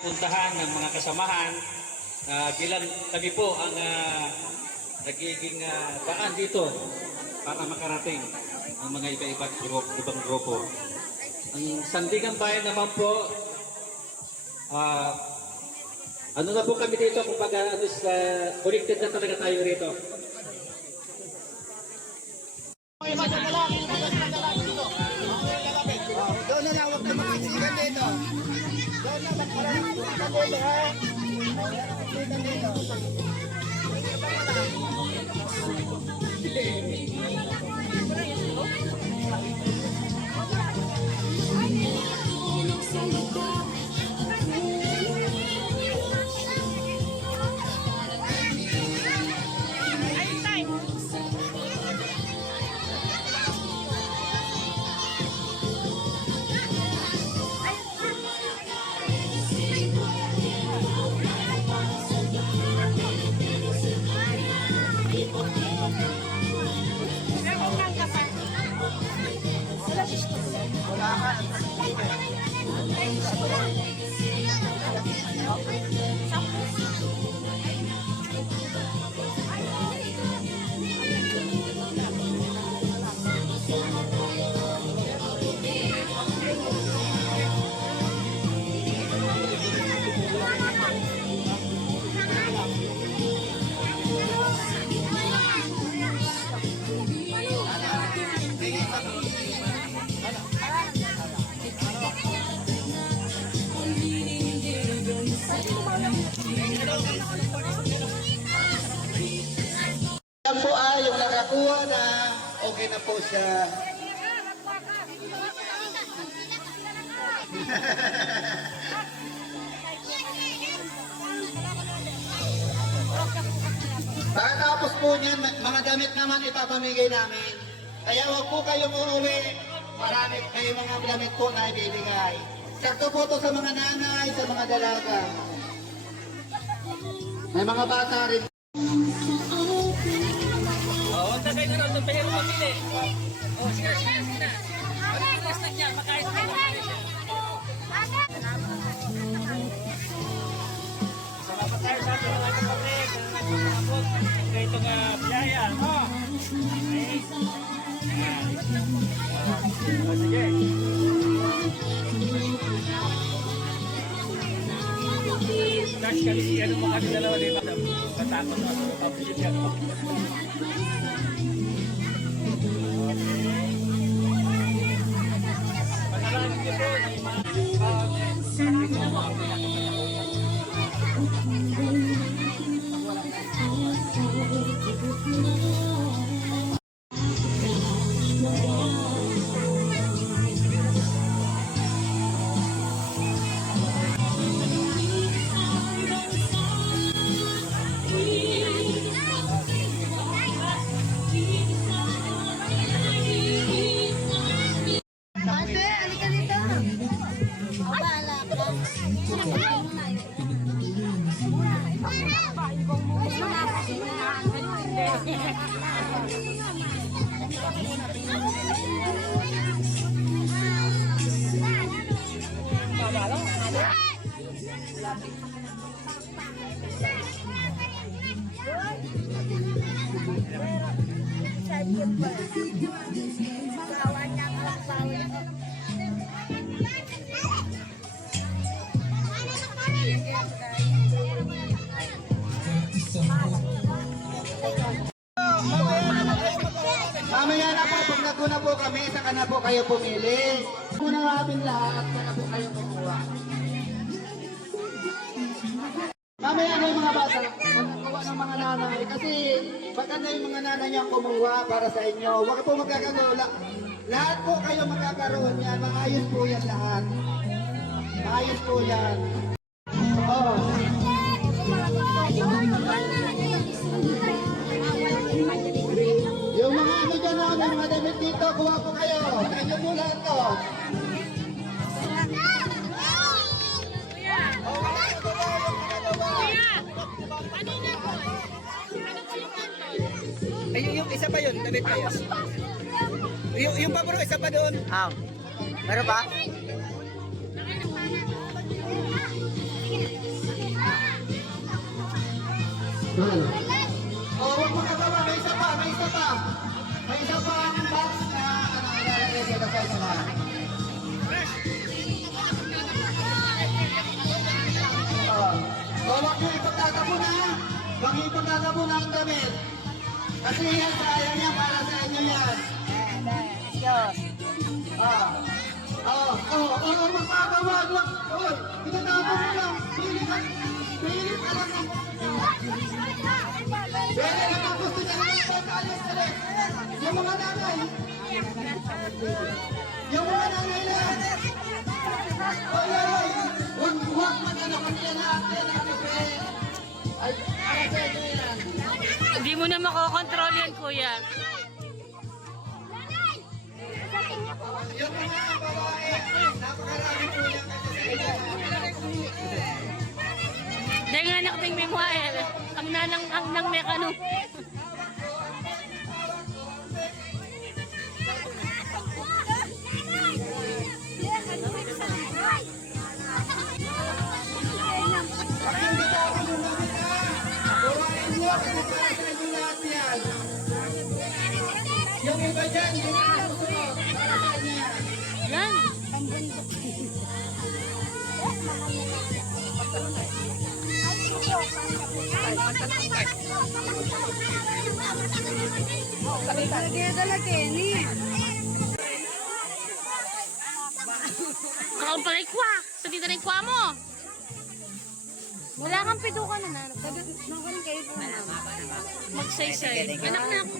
puntahan ng mga kasamahan bilang kami po ang nagiging daan dito para makarating ang mga ibang grupo. Ang Sandigan Bayan naman po, ano na po kami dito kung connected na talaga tayo rito. Doon na huwag na makisigan dito. Doon na magkaroon dito ha. Yan po yung nakakuha na okay na po siya. Pagkatapos po niyan, mga damit naman ipapamigay namin. Kaya huwag po kayong uuwi. Marami kayo mga damit po na ibibigay. Sakto po to sa mga nanay, sa mga dalaga. May mga bata rin. Tagay na rin, tayo mo pili. Sige na. Ano yung last niya? Makain na siya. Salamat tayo sa ating mga kapatid na nagpapakabot sa itong biyaya. Sige. Kasi kami ano mga dalawa din matakot na tapos siya. Mamaya na po, pag naguna po kami, saka na po kayo pumili. Muna nga ating lahat, saka po kayo kumuha. Mamaya na yung mga bata, magkakawa ng mga nanay. Kasi baka na yung mga nanay niya kumuha para sa inyo. Huwag po magkakagola. Lahat po kayo magkakaroon yan. Maayos po yan lahat. Maayos po yan. Oo. Yung mga ano dyan na, yung mga damit dito, kuha po kayo. Sa inyo po lahat to. Ay, yung isa pa yun, damit pa yun. Yung pa bro, isa pa doon. Meron pa? Oh, huwag magagawa. May isa pa, may isa pa. May isa pa ang box na ilalagay sa kasal nila. So, huwag nyo ipagtatapon ha. Huwag nyo ipagtatapon ang damit. Kasi yan, sayang yan para sa inyo yan. Magpapawag lang. Uy, pinatapon mo lang. Pilit ka lang. Pwede na ang gusto niya naman pagkaalis-alis. Yung mga nanay. Yung mga nanay na yan. Oy. Huwag mag-ano kami yan natin. Ay, para sa inyo yan. Hindi mo na makokontrol yan, kuya. Yung mga babae, napakarami po yan kasi Dahil nga anak ng Memuel, ang nanang ng mekano. hindi ka ako lumamit ha. Babae niyo, kasi para sa inyo lahat yan. Yung iba dyan, yung mga susunod, para sa inyo yan. Yan. Kau balik kwa. Sa dito na yung kwa mo. Wala kang pitukan na. Nagaling kayo. Magsaysay. Anak na ako.